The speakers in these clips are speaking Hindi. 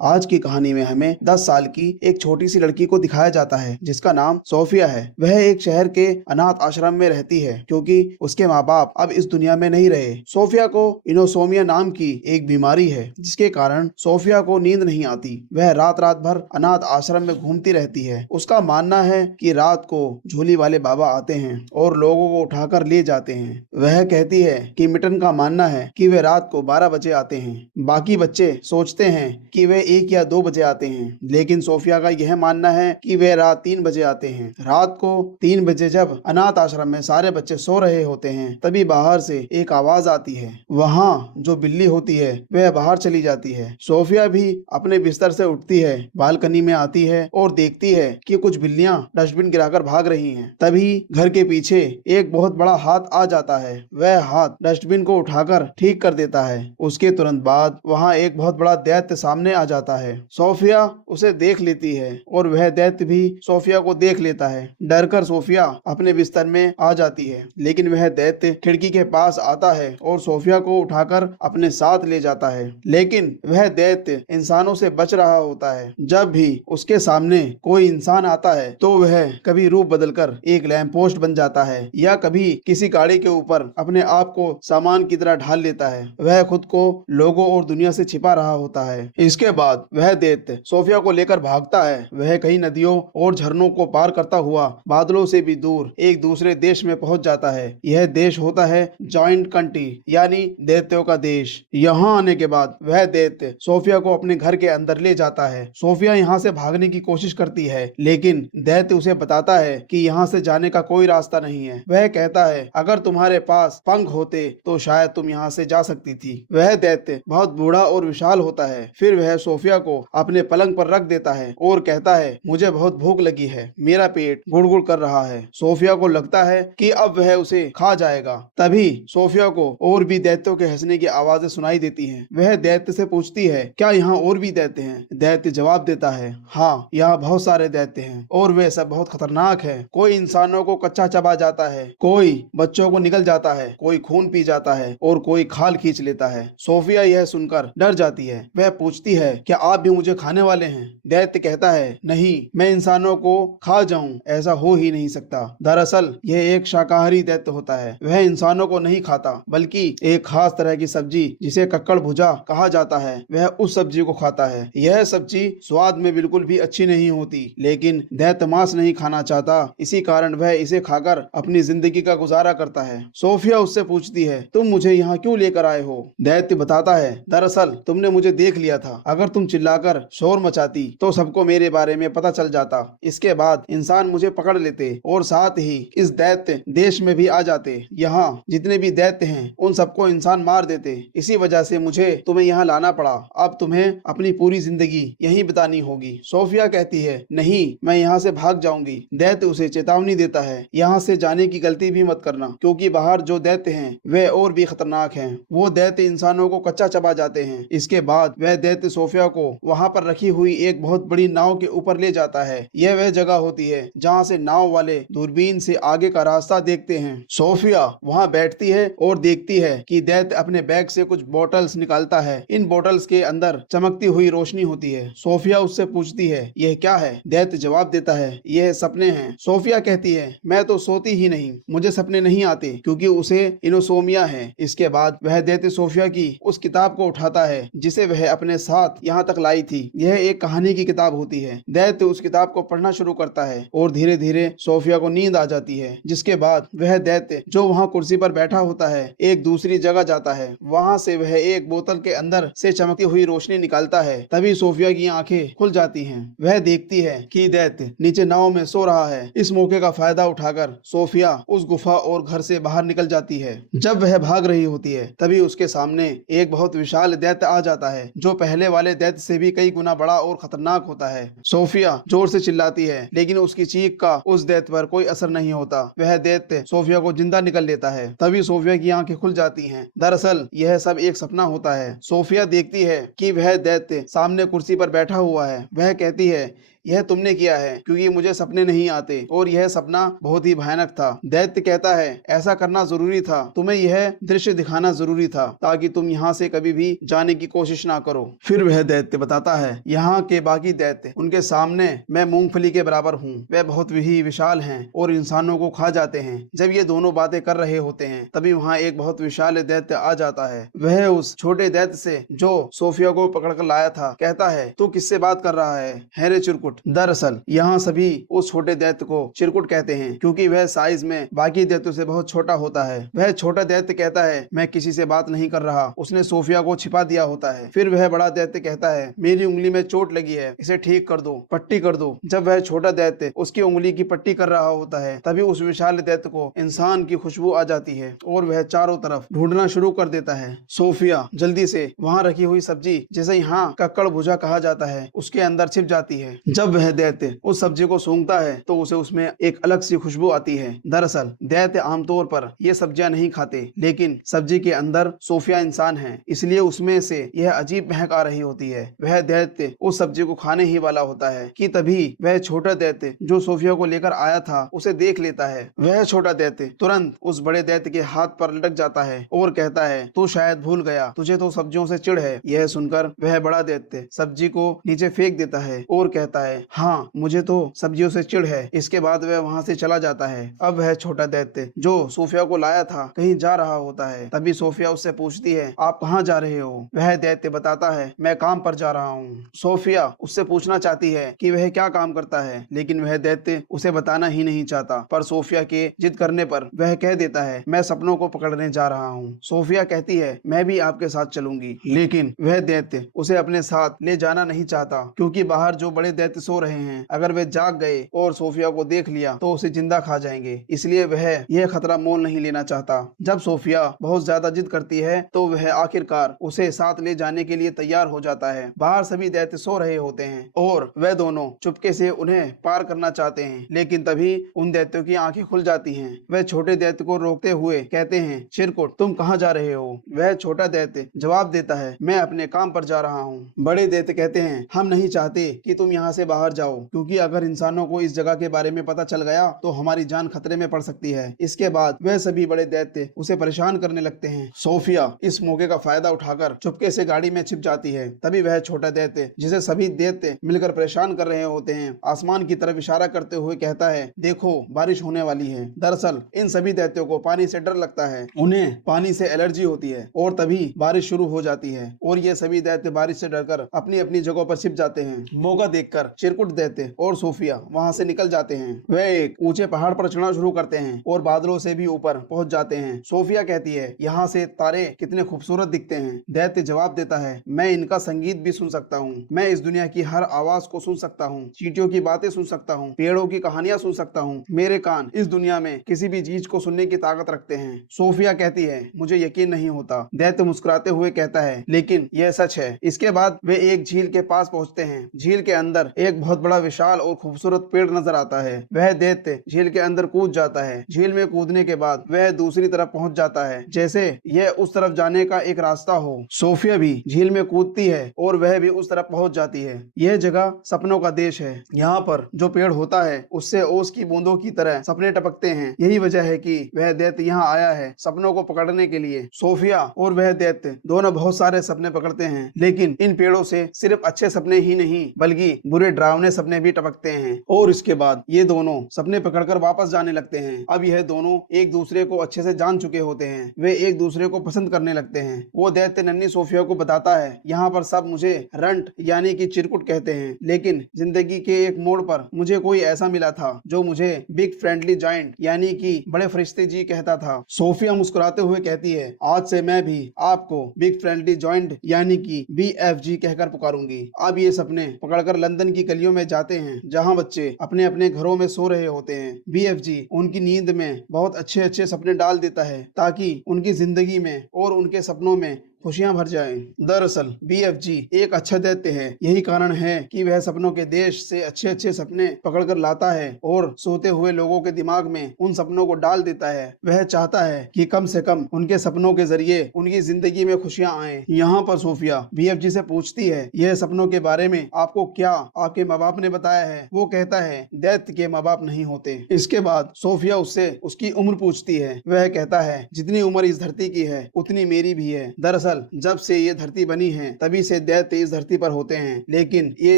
आज की कहानी में हमें 10 साल की एक छोटी सी लड़की को दिखाया जाता है जिसका नाम सोफिया है। वह एक शहर के अनाथ आश्रम में रहती है क्योंकि उसके माँ बाप अब इस दुनिया में नहीं रहे। सोफिया को इनोसोमिया नाम की एक बीमारी है जिसके कारण सोफिया को नींद नहीं आती। वह रात रात भर अनाथ आश्रम में घूमती रहती है। उसका मानना है कि रात को झोली वाले बाबा आते हैं और लोगों को उठाकर ले जाते हैं। वह कहती है कि मिटन का मानना है कि वे रात को 12 बजे आते हैं। बाकी बच्चे सोचते हैं कि वे 1 या 2 बजे आते हैं, लेकिन सोफिया का यह मानना है कि वे रात 3 बजे आते हैं। रात को 3 बजे जब अनाथ आश्रम में सारे बच्चे सो रहे होते हैं तभी बाहर से एक आवाज आती है। वहाँ जो बिल्ली होती है वह बाहर चली जाती है। सोफिया भी अपने बिस्तर से उठती है, बालकनी में आती है और देखती है कि कुछ बिल्लियां डस्टबिन गिराकर भाग रही हैं। तभी घर के पीछे एक बहुत बड़ा हाथ आ जाता है। वह हाथ डस्टबिन को उठाकर ठीक कर देता है। उसके तुरंत बाद वहाँ एक बहुत बड़ा दैत्य सामने आ जाता है। सोफिया उसे देख लेती है और वह दैत्य भी सोफिया को देख लेता है। डरकर सोफिया अपने बिस्तर में आ जाती है, लेकिन वह दैत्य खिड़की के पास आता है और सोफिया को उठाकर अपने साथ ले जाता है। लेकिन वह दैत्य इंसानों से बच रहा होता है। जब भी उसके सामने कोई इंसान आता है तो वह कभी रूप बदलकर एक लैंप पोस्ट बन जाता है या कभी किसी गाड़ी के ऊपर अपने आप को सामान की तरह ढाल लेता है। वह खुद को लोगों और दुनिया से छिपा रहा होता है। इसके बाद वह दैत्य सोफिया को लेकर भागता है। वह कई नदियों और झरनों को पार करता हुआ बादलों से भी दूर एक दूसरे देश में पहुंच जाता है। यह देश होता है जॉइंट कंट्री, यानी दैत्यों का देश। यहाँ आने के बाद वह दैत्य सोफिया को अपने घर के अंदर ले जाता है। सोफिया यहाँ से भागने की कोशिश करती है, लेकिन दैत्य उसे बताता है कि यहाँ से जाने का कोई रास्ता नहीं है। वह कहता है अगर तुम्हारे पास पंख होते तो शायद तुम यहाँ से जा सकती थी। वह दैत्य बहुत बूढ़ा और विशाल होता है। फिर वह सोफिया को अपने पलंग पर रख देता है और कहता है मुझे बहुत भूख लगी है, मेरा पेट गुड़गुड़ कर रहा है। सोफिया को लगता है कि अब वह उसे खा जाएगा। तभी सोफिया को और भी दैत्यों के हंसने की आवाजें सुनाई देती हैं। वह दैत्य से पूछती है क्या यहाँ और भी दैत्य हैं? दैत्य जवाब देता है हाँ, यहाँ बहुत सारे दैत्य हैं और वे सब बहुत खतरनाक हैं। कोई इंसानों को कच्चा चबा जाता है, कोई बच्चों को निगल जाता है, कोई खून पी जाता है और कोई खाल खींच लेता है। सोफिया यह सुनकर डर जाती है। वह पूछती है क्या आप भी मुझे खाने वाले हैं? दैत्य कहता है नहीं, मैं इंसानों को खा जाऊं ऐसा हो ही नहीं सकता। दरअसल यह एक शाकाहारी दैत्य होता है। वह इंसानों को नहीं खाता बल्कि एक खास तरह की सब्जी जिसे कक्कड़ भुजा कहा जाता है वह उस सब्जी को खाता है। यह सब्जी स्वाद में बिल्कुल भी अच्छी नहीं होती, लेकिन दैत्य मांस नहीं खाना चाहता, इसी कारण वह इसे खाकर अपनी जिंदगी का गुजारा करता है। सोफिया उससे पूछती है तुम मुझे यहाँ क्यों लेकर आए हो? दैत्य बताता है दरअसल तुमने मुझे देख लिया था। अगर तुम चिल्लाकर शोर मचाती तो सबको मेरे बारे में पता चल जाता। इसके बाद इंसान मुझे पकड़ लेते और साथ ही इस दैत्य देश में भी आ जाते। यहाँ जितने भी दैत्य हैं उन सबको इंसान मार देते। इसी वजह से मुझे तुम्हें यहाँ लाना पड़ा। अब तुम्हें अपनी पूरी जिंदगी यहीं बितानी होगी। सोफिया कहती है नहीं, मैं यहाँ से भाग जाऊंगी। दैत्य उसे चेतावनी देता है यहाँ से जाने की गलती भी मत करना, क्योंकि बाहर जो दैत्य हैं वे और भी खतरनाक हैं। वो दैत्य इंसानों को कच्चा चबा जाते हैं। इसके बाद वह दैत्य सोफिया को वहाँ पर रखी हुई एक बहुत बड़ी नाव के ऊपर ले जाता है। यह वह जगह होती है जहाँ से नाव वाले दूरबीन से आगे का रास्ता देखते हैं। सोफिया वहाँ बैठती है और देखती है कि दैत्य अपने बैग से कुछ बोतल्स निकालता है। इन बोतल्स के अंदर चमकती हुई रोशनी होती है। सोफिया उससे पूछती है यह क्या है? दैत्य जवाब देता है यह सपने हैं। सोफिया कहती है मैं तो सोती ही नहीं, मुझे सपने नहीं आते, क्योंकि उसे इनोसोमिया है। इसके बाद वह दैत्य सोफिया की उस किताब को उठाता है जिसे वह अपने साथ यहाँ तक लाई थी। यह एक कहानी की किताब होती है। दैत्य उस किताब को पढ़ना शुरू करता है और धीरे धीरे सोफिया को नींद आ जाती है। जिसके बाद वह दैत्य जो वहाँ कुर्सी पर बैठा होता है एक दूसरी जगह जाता है। वहाँ से वह एक बोतल के अंदर से चमकती हुई रोशनी निकालता है। तभी सोफिया की आंखें खुल जाती हैं। वह देखती है कि दैत्य नीचे नाव में सो रहा है। इस मौके का फायदा उठाकर सोफिया उस गुफा और घर से बाहर निकल जाती है। जब वह भाग रही होती है तभी उसके सामने एक बहुत विशाल दैत्य आ जाता है जो पहले वाले दैत्य से भी कई गुना बड़ा और खतरनाक होता है। सोफिया जोर से चिल्लाती है, लेकिन उसकी चीख का उस दैत्य पर कोई असर नहीं होता। वह दैत्य सोफिया को जिंदा निकल लेता है। तभी सोफिया की आंखें खुल जाती हैं। दरअसल यह सब एक सपना होता है। सोफिया देखती है कि वह दैत्य सामने कुर्सी पर बैठा हुआ है। वह कहती है यह तुमने किया है क्योंकि मुझे सपने नहीं आते और यह सपना बहुत ही भयानक था। दैत्य कहता है ऐसा करना जरूरी था, तुम्हें यह दृश्य दिखाना जरूरी था ताकि तुम यहाँ से कभी भी जाने की कोशिश ना करो। फिर वह दैत्य बताता है यहाँ के बाकी दैत्य उनके सामने मैं मूंगफली के बराबर हूँ। वे बहुत ही विशाल हैं और इंसानों को खा जाते हैं। जब ये दोनों बातें कर रहे होते हैं तभी वहाँ एक बहुत विशाल दैत्य आ जाता है। वह उस छोटे दैत्य से जो सोफिया को पकड़कर लाया था कहता है तू किससे बात कर रहा है रे चिरकुट। दरअसल यहाँ सभी उस छोटे दैत्य को चिरकुट कहते हैं क्योंकि वह साइज में बाकी दैत्यों से बहुत छोटा होता है। वह छोटा दैत्य कहता है मैं किसी से बात नहीं कर रहा, उसने सोफिया को छिपा दिया होता है। फिर वह बड़ा दैत्य कहता है मेरी उंगली में चोट लगी है, इसे ठीक कर दो, पट्टी कर दो। जब वह छोटा दैत्य उसकी उंगली की पट्टी कर रहा होता है तभी उस विशाल दैत्य को इंसान की खुशबू आ जाती है और वह चारों तरफ ढूंढना शुरू कर देता है। सोफिया जल्दी से वहाँ रखी हुई सब्जी जिसे यहाँ कक्कड़ भुजा कहा जाता है उसके अंदर छिप जाती है। जब वह दैत्य उस सब्जी को सूंघता है तो उसे उसमें एक अलग सी खुशबू आती है। दरअसल दैत्य आमतौर पर ये सब्जियां नहीं खाते, लेकिन सब्जी के अंदर सोफिया इंसान है इसलिए उसमें से यह अजीब महक आ रही होती है। वह दैत्य उस सब्जी को खाने ही वाला होता है कि तभी वह छोटा दैत्य जो सोफिया को लेकर आया था उसे देख लेता है। वह छोटा दैत्य तुरंत उस बड़े दैत्य के हाथ पर लटक जाता है और कहता है तू शायद भूल गया, तुझे तो सब्जियों से चिढ़ है। यह सुनकर वह बड़ा दैत्य सब्जी को नीचे फेंक देता है और कहता है हाँ मुझे तो सब्जियों से चिढ़ है। इसके बाद वह वहाँ से चला जाता है। अब वह छोटा दैत्य जो सोफिया को लाया था कहीं जा रहा होता है। तभी सोफिया उससे पूछती है आप कहाँ जा रहे हो? वह दैत्य बताता है मैं काम पर जा रहा हूँ। सोफिया उससे पूछना चाहती है कि वह क्या काम करता है, लेकिन वह दैत्य उसे बताना ही नहीं चाहता। पर सोफिया के जिद करने पर वह कह देता है मैं सपनों को पकड़ने जा रहा हूँ। सोफिया कहती है मैं भी आपके साथ चलूंगी, लेकिन वह दैत्य उसे अपने साथ ले जाना नहीं चाहता क्योंकि बाहर जो बड़े दैत्य सो रहे हैं, अगर वे जाग गए और सोफिया को देख लिया तो उसे जिंदा खा जाएंगे, इसलिए वह यह खतरा मोल नहीं लेना चाहता। जब सोफिया बहुत ज्यादा जिद करती है तो वह आखिरकार उसे साथ ले जाने के लिए तैयार हो जाता है। बाहर सभी दैत्य सो रहे होते हैं और वह दोनों चुपके से उन्हें पार करना चाहते हैं, लेकिन तभी उन दैत्यों की आंखें खुल जाती हैं। वह छोटे दैत्य को रोकते हुए कहते हैं चिरकुट तुम कहाँ जा रहे हो? वह छोटा दैत्य जवाब देता है मैं अपने काम पर जा रहा हूँ। बड़े दैत्य कहते हैं हम नहीं चाहते कि तुम यहाँ से बाहर जाओ, क्योंकि अगर इंसानों को इस जगह के बारे में पता चल गया तो हमारी जान खतरे में पड़ सकती है। इसके बाद वह सभी बड़े दैत्य उसे परेशान करने लगते हैं। सोफिया इस मौके का फायदा उठाकर चुपके से गाड़ी में छिप जाती है। तभी वह छोटा दैत्य जिसे सभी दैत्य मिलकर परेशान कर रहे होते हैं आसमान की तरफ इशारा करते हुए कहता है देखो बारिश होने वाली है। दरअसल इन सभी दैत्यों को पानी से डर लगता है, उन्हें पानी से एलर्जी होती है और तभी बारिश शुरू हो जाती है और ये सभी दैत्य बारिश से डरकर अपनी अपनी जगहों पर छिप जाते हैं। मौका देखकर चिरकुट दैत्य और सोफिया वहां से निकल जाते हैं। वह एक ऊंचे पहाड़ पर चढ़ना शुरू करते हैं और बादलों से भी ऊपर पहुंच जाते हैं। सोफिया कहती है यहाँ से तारे कितने खूबसूरत दिखते हैं। दैत्य जवाब देता है मैं इनका संगीत भी सुन सकता हूँ, मैं इस दुनिया की हर आवाज को सुन सकता हूँ, चींटियों की बातें सुन सकता हूँ, पेड़ों की कहानियां सुन सकता हूँ। मेरे कान इस दुनिया में किसी भी चीज को सुनने की ताकत रखते हैं। सोफिया कहती है मुझे यकीन नहीं होता। दैत्य मुस्कुराते हुए कहता है लेकिन यह सच है। इसके बाद वे एक झील के पास पहुंचते हैं। झील के अंदर एक बहुत बड़ा विशाल और खूबसूरत पेड़ नजर आता है। वह दैत्य झील के अंदर कूद जाता है। झील में कूदने के बाद वह दूसरी तरफ पहुंच जाता है, जैसे यह उस तरफ जाने का एक रास्ता हो। सोफिया भी झील में कूदती है और वह भी उस तरफ पहुंच जाती है। यह जगह सपनों का देश है। यहाँ पर जो पेड़ होता है उससे ओस की बूंदों की तरह सपने टपकते हैं। यही वजह है कि वह दैत्य यहाँ आया है सपनों को पकड़ने के लिए। सोफिया और वह दैत्य दोनों बहुत सारे सपने पकड़ते हैं, लेकिन इन पेड़ों से सिर्फ अच्छे सपने ही नहीं बल्कि बुरे डरावने सपने भी टपकते हैं। और इसके बाद ये दोनों सपने पकड़कर वापस जाने लगते हैं। अब यह दोनों एक दूसरे को अच्छे से जान चुके होते हैं। वे एक दूसरे को पसंद करने लगते हैं। वो दैत्य नन्ही सोफिया को बताता है यहाँ पर सब मुझे रंट यानी कि चिरकुट कहते हैं, लेकिन जिंदगी के एक मोड़ पर मुझे कोई ऐसा मिला था जो मुझे बिग फ्रेंडली जायंट यानी कि बड़े फरिश्ते जी कहता था। सोफिया मुस्कुराते हुए कहती है आज से मैं भी आपको बिग फ्रेंडली जॉइंट यानी कि BFG कहकर पुकारूंगी। अब ये सपने पकड़कर लंदन की गलियों में जाते हैं जहां बच्चे अपने अपने घरों में सो रहे होते हैं। BFG उनकी नींद में बहुत अच्छे अच्छे सपने डाल देता है ताकि उनकी जिंदगी में और उनके सपनों में खुशियां भर जाएं। दरअसल BFG एक अच्छा दैत्य है, यही कारण है कि वह सपनों के देश से अच्छे अच्छे सपने पकड़कर लाता है और सोते हुए लोगों के दिमाग में उन सपनों को डाल देता है। वह चाहता है कि कम से कम उनके सपनों के जरिए उनकी जिंदगी में खुशियां आए। यहाँ पर सोफिया BFG से पूछती है, यह सपनों के बारे में आपको क्या आपके माँ बाप ने बताया है? वो कहता है, दैत्य के माँ बाप नहीं होते। इसके बाद सोफिया उससे उसकी उम्र पूछती है। वह कहता है, जितनी उम्र इस धरती की है उतनी मेरी भी है। दरअसल जब से ये धरती बनी है तभी से दैत्य इस धरती पर होते हैं, लेकिन ये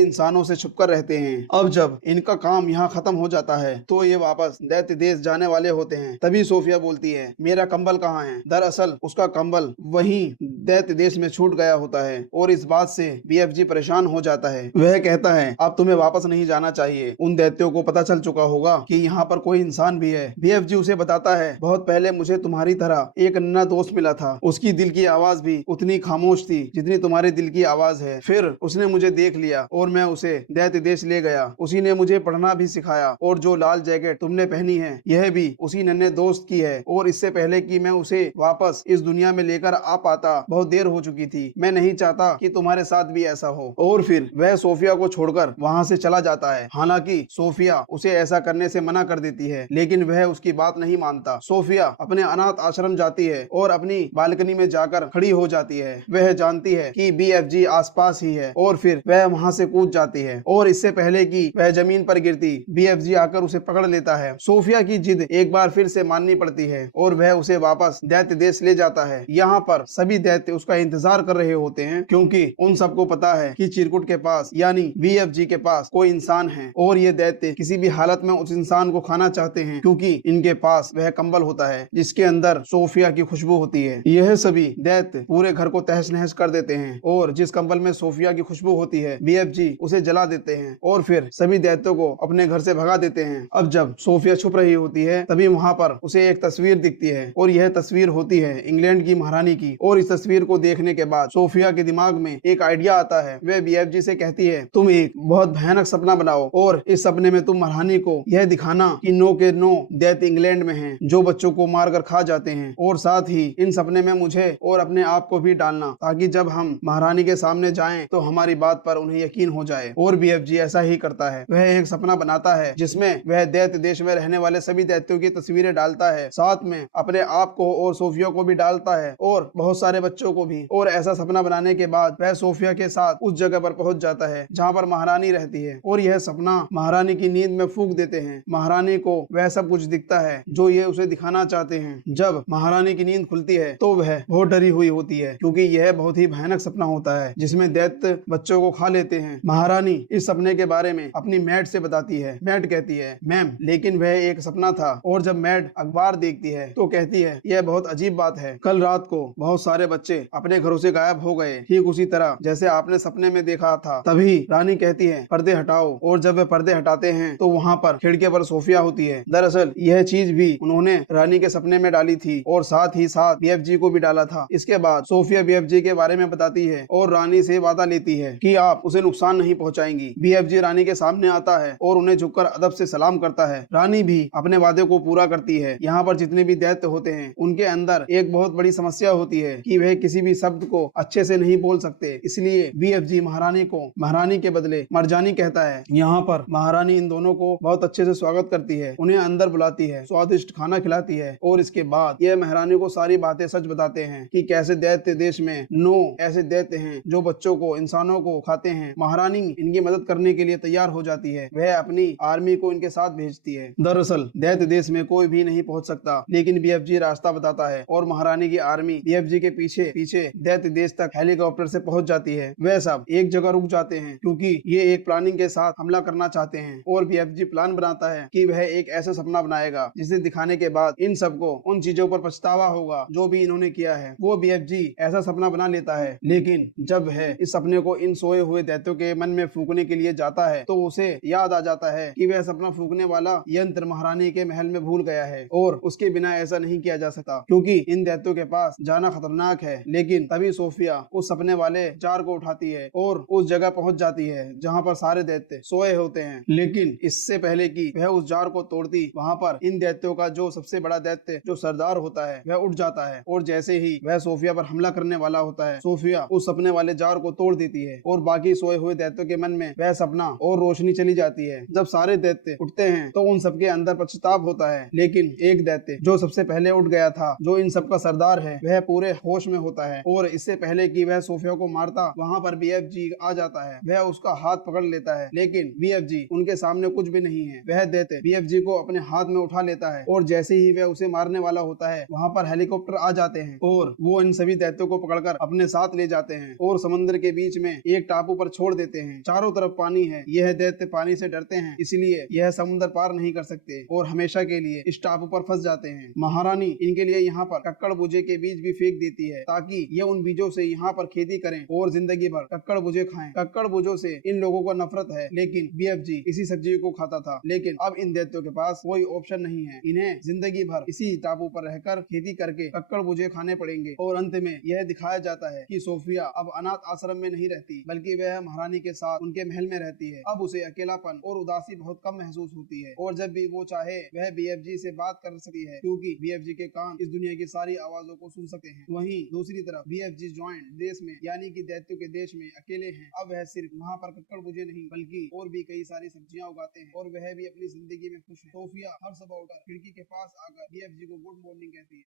इंसानों से छुपकर रहते हैं। अब जब इनका काम यहाँ खत्म हो जाता है तो ये वापस दैत्य देश जाने वाले होते हैं। तभी सोफिया बोलती है, मेरा कंबल कहाँ है? दरअसल उसका कंबल वहीं दैत्य देश में छूट गया होता है और इस बात से BFG परेशान हो जाता है। वह कहता है, अब तुम्हें वापस नहीं जाना चाहिए। उन दैत्यों को पता चल चुका होगा कि यहाँ पर कोई इंसान भी है। BFG उसे बताता है, बहुत पहले मुझे तुम्हारी तरह एक नन्हा दोस्त मिला था। उसकी दिल की आवाज भी उतनी खामोश थी जितनी तुम्हारे दिल की आवाज है। फिर उसने मुझे देख लिया और मैं उसे दैत्य देश ले गया। उसी ने मुझे पढ़ना भी सिखाया और जो लाल जैकेट तुमने पहनी है यह भी उसी नन्हे दोस्त की है। और इससे पहले कि मैं उसे वापस इस दुनिया में लेकर आ पाता बहुत देर हो चुकी थी। मैं नहीं चाहता कि तुम्हारे साथ भी ऐसा हो। और फिर वह सोफिया को छोड़कर वहाँ से चला जाता है। हालांकि सोफिया उसे ऐसा करने से मना कर देती है, लेकिन वह उसकी बात नहीं मानता। सोफिया अपने अनाथ आश्रम जाती है और अपनी बालकनी में जाकर खड़ी हो जाती है। वह जानती है कि BFG आसपास ही है और फिर वह वहाँ से कूद जाती है और इससे पहले कि वह जमीन पर गिरती BFG आकर उसे पकड़ लेता है। सोफिया की जिद एक बार फिर से माननी पड़ती है और वह उसे वापस दैत्य देश ले जाता है। यहाँ पर सभी दैत्य उसका इंतजार कर रहे होते हैं क्योंकि उन सबको पता है कि चिरकुट के पास यानी BFG के पास कोई इंसान है और ये दैत्य किसी भी हालत में उस इंसान को खाना चाहते हैं क्योंकि इनके पास वह कंबल होता है जिसके अंदर सोफिया की खुशबू होती है। यह सभी दैत्य पूरे घर को तहस नहस कर देते हैं और जिस कंबल में सोफिया की खुशबू होती है BFG उसे जला देते हैं और फिर सभी दैत्यों को अपने घर से भगा देते हैं। अब जब सोफिया छुप रही होती है तभी वहाँ पर उसे एक तस्वीर दिखती है और यह तस्वीर होती है इंग्लैंड की महारानी की। और इस तस्वीर को देखने के बाद सोफिया के दिमाग में एक आइडिया आता है। वह BFG से कहती है, तुम एक बहुत भयानक सपना बनाओ और इस सपने में तुम महारानी को यह दिखाना कि 9 के 9 दैत्य इंग्लैंड में हैं जो बच्चों को मारकर खा जाते हैं और साथ ही इन सपने में मुझे और अपने आप को भी डालना ताकि जब हम महारानी के सामने जाएं तो हमारी बात पर उन्हें यकीन हो जाए। और BFG ऐसा ही करता है। वह एक सपना बनाता है जिसमें वह दैत्य देश में रहने वाले सभी दैत्यों की तस्वीरें डालता है, साथ में अपने आप को और सोफिया को भी डालता है और बहुत सारे बच्चों को भी। और ऐसा सपना बनाने के बाद वह सोफिया के साथ उस जगह पर पहुंच जाता है जहाँ पर महारानी रहती है और यह सपना महारानी की नींद में फूंक देते हैं। महारानी को वह सब कुछ दिखता है जो ये उसे दिखाना चाहते हैं। जब महारानी की नींद खुलती है तो वह बहुत डरी हुई होती है क्योंकि यह बहुत ही भयानक सपना होता है जिसमें दैत्य बच्चों को खा लेते हैं। महारानी इस सपने के बारे में अपनी मैड से बताती है। मैड कहती है, मैम लेकिन वह एक सपना था। और जब मैड अखबार देखती है तो कहती है, यह बहुत अजीब बात है। कल रात को बहुत सारे बच्चे अपने घरों से गायब हो गए, ठीक उसी तरह जैसे आपने सपने में देखा था। तभी रानी कहती है, पर्दे हटाओ। और जब वे पर्दे हटाते हैं तो वहाँ पर खिड़की पर सोफिया होती है। दरअसल यह चीज भी उन्होंने रानी के सपने में डाली थी और साथ ही साथ BFG को भी डाला था। इसके बाद सोफिया BFG के बारे में बताती है और रानी से वादा लेती है कि आप उसे नुकसान नहीं पहुंचाएंगी। BFG रानी के सामने आता है और उन्हें झुककर अदब से सलाम करता है। रानी भी अपने वादे को पूरा करती है। यहाँ पर जितने भी दैत्य होते हैं उनके अंदर एक बहुत बड़ी समस्या होती है कि वह किसी भी शब्द को अच्छे से नहीं बोल सकते, इसलिए BFG महारानी को महारानी के बदले मरजानी कहता है। यहाँ पर महारानी इन दोनों को बहुत अच्छे से स्वागत करती है, उन्हें अंदर बुलाती है, स्वादिष्ट खाना खिलाती है और इसके बाद यह महारानी को सारी बातें सच बताते हैं कि कैसे दैत्य देश में 9 ऐसे दैत्य हैं जो बच्चों को इंसानों को खाते हैं। महारानी इनकी मदद करने के लिए तैयार हो जाती है। वह अपनी आर्मी को इनके साथ भेजती है। दरअसल दैत्य देश में कोई भी नहीं पहुंच सकता, लेकिन BFG रास्ता बताता है और महारानी की आर्मी BFG के पीछे पीछे दैत्य देश तक हेलीकॉप्टर से पहुंच जाती है। वह सब एक जगह रुक जाते हैं क्योंकि ये एक प्लानिंग के साथ हमला करना चाहते हैं और BFG प्लान बनाता है कि वह एक ऐसा सपना बनाएगा जिसे दिखाने के बाद इन सबको उन चीजों पर पछतावा होगा जो भी इन्होंने किया है। वो BFG ऐसा सपना बना लेता है, लेकिन जब वह इस सपने को इन सोए हुए दैत्यों के मन में फूकने के लिए जाता है तो उसे याद आ जाता है कि वह सपना फूकने वाला यंत्र महारानी के महल में भूल गया है और उसके बिना ऐसा नहीं किया जा सकता क्योंकि इन दैत्यों के पास जाना खतरनाक है। लेकिन तभी सोफिया उस सपने वाले जार को उठाती है और उस जगह पहुंच जाती है जहां पर सारे दैत्य सोए होते हैं। लेकिन इससे पहले कि वह उस जार को तोड़ती, वहां पर इन दैत्यों का जो सबसे बड़ा दैत्य जो सरदार होता है वह उठ जाता है और जैसे ही वह सोफिया पर हमला हमला करने वाला होता है, सोफिया उस सपने वाले जार को तोड़ देती है और बाकी सोए हुए दैत्यों के मन में वह सपना और रोशनी चली जाती है। जब सारे दैत्य उठते हैं तो उन सबके अंदर पश्चाताप होता है, लेकिन एक दैत्य जो सबसे पहले उठ गया था, जो इन सबका सरदार है, वह पूरे होश में होता है और इससे पहले कि वह सोफिया को मारता, वहां पर बीएफजी आ जाता है। वह उसका हाथ पकड़ लेता है, लेकिन बीएफजी उनके सामने कुछ भी नहीं है। वह दैत्य बीएफजी को अपने हाथ में उठा लेता है और जैसे ही वह उसे मारने वाला होता है, वहां पर हेलीकॉप्टर आ जाते हैं और वो इन सभी दैत्यों को पकड़कर अपने साथ ले जाते हैं और समुद्र के बीच में एक टापू पर छोड़ देते हैं। चारों तरफ पानी है। यह दैत्य पानी से डरते हैं, इसलिए यह समुद्र पार नहीं कर सकते और हमेशा के लिए इस टापू पर फंस जाते हैं। महारानी इनके लिए यहाँ पर कक्कड़ बुझे के बीज भी फेंक देती है ताकि ये उन बीजों से यहाँ पर खेती करें और जिंदगी भर कक्कड़ बुझे खाएं। कक्कड़ बुझों से इन लोगों को नफरत है, लेकिन बीएफजी इसी सब्जी को खाता था। लेकिन अब इन दैत्यों के पास कोई ऑप्शन नहीं है, इन्हें जिंदगी भर इसी टापू पर रहकर खेती करके कक्कड़ बुझे खाने पड़ेंगे। और अंत में यह दिखाया जाता है कि सोफिया अब अनाथ आश्रम में नहीं रहती, बल्कि वह महारानी के साथ उनके महल में रहती है। अब उसे अकेलापन और उदासी बहुत कम महसूस होती है और जब भी वो चाहे वह बीएफजी से बात कर सकती है, क्योंकि बीएफजी के कान इस दुनिया की सारी आवाजों को सुन सकते हैं। वहीं दूसरी तरफ बीएफजी ज्वाइंट देश में यानी कि दैत्यों के देश में अकेले हैं। अब वह सिर्फ वहाँ पर कक्कड़ बुझे नहीं, बल्कि और भी कई सारी सब्जियां उगाते हैं और वह भी अपनी जिंदगी में खुश है। सोफिया हर सुबह उठकर खिड़की के पास आकर बीएफजी को गुड मॉर्निंग कहती है।